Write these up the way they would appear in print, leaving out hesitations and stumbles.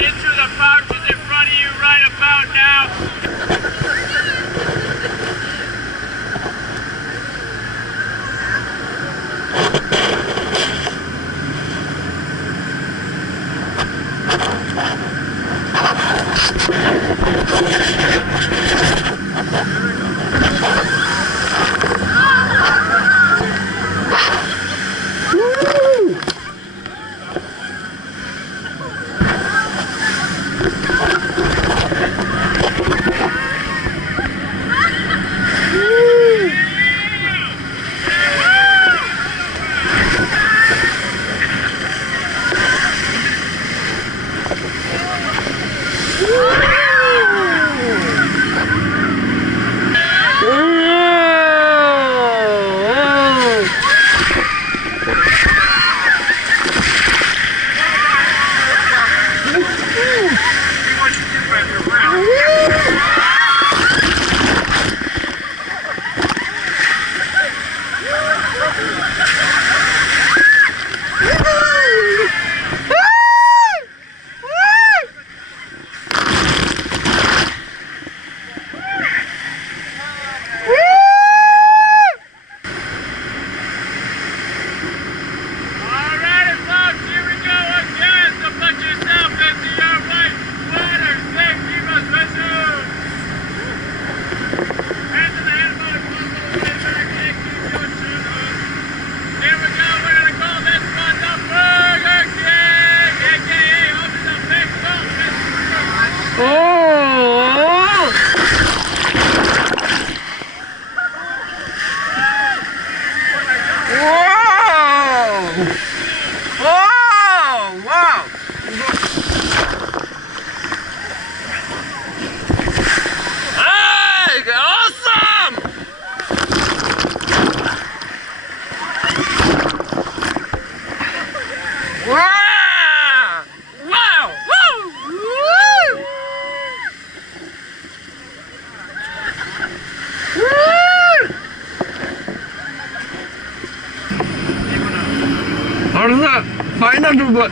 into the pouches in front of you right about now. Arada final dur.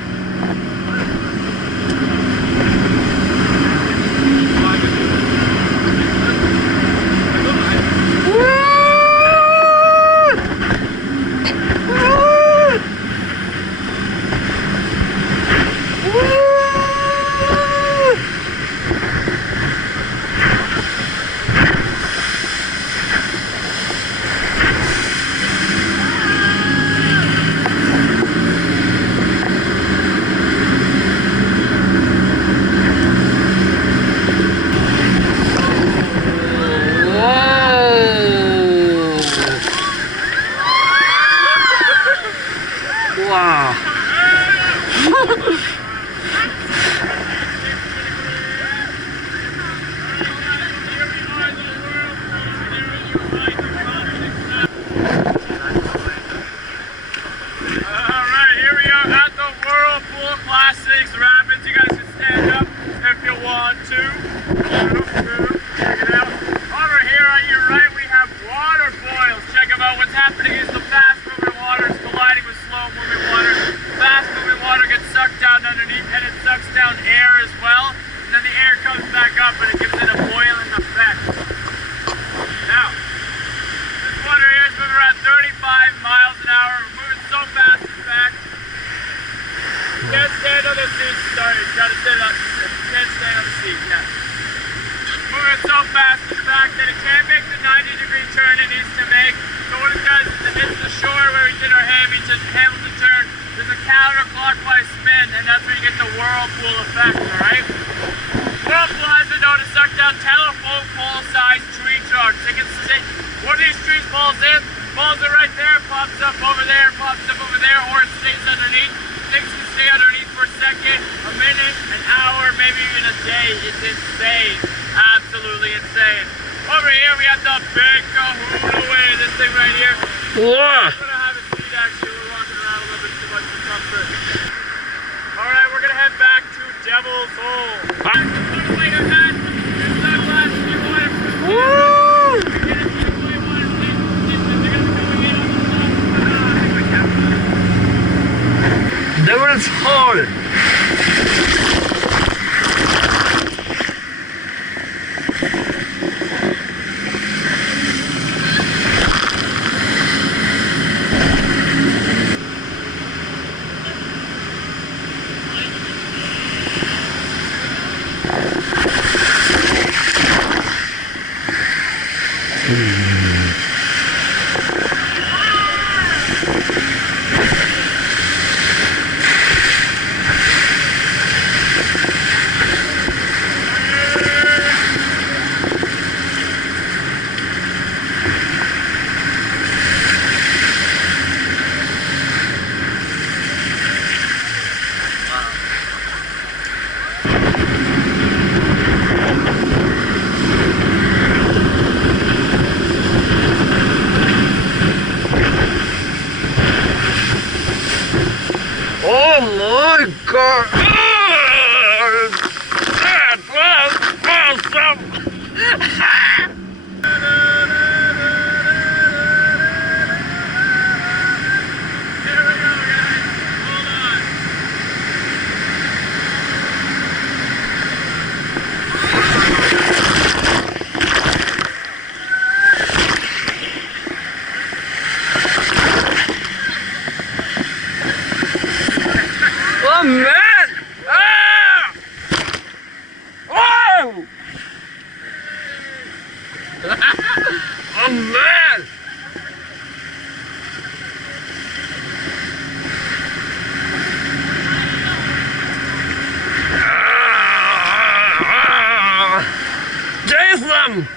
Wow. Classics Rapids. You guys can stand up if you want to. Check it out. Over here on your right, we have water boils. Check them out. What's happening is the fast-moving water is colliding with slow-moving water. Fast-moving water gets sucked down underneath, and it sucks down air as well. And then the air comes back up, and it gives it a boiling effect. Now, this water here is moving around 35 miles an hour. We're moving so fast, in fact. Can't stand on the seat. Sorry, gotta stand up. Can't stand on the seat. Yeah. Moving so fast, in fact, that it can't make the 90-degree turn it needs to make. So what it does is it hits the shore where we did our Hamilton turn. There's a counterclockwise spin, and that's where you get the whirlpool effect. All right. Whirlpool has been known to suck down telephone pole-sized tree trunks. It gets to say one of these trees falls in, falls it right there, pops up over there, or it stays underneath. Things can stay underneath for a second, a minute, an hour, maybe even a day. It's insane. Absolutely insane. Over here we have the big Kahuna Wave. This thing right here. Yeah. I'm gonna have a seat actually. We're walking around a little bit too much for comfort. Alright, we're gonna head back to Devil's Hole. Devil's Hole. my god! Here we go, guys. Hold on. Oh man! Ah! Whoa! Oh man! Ah! Jason!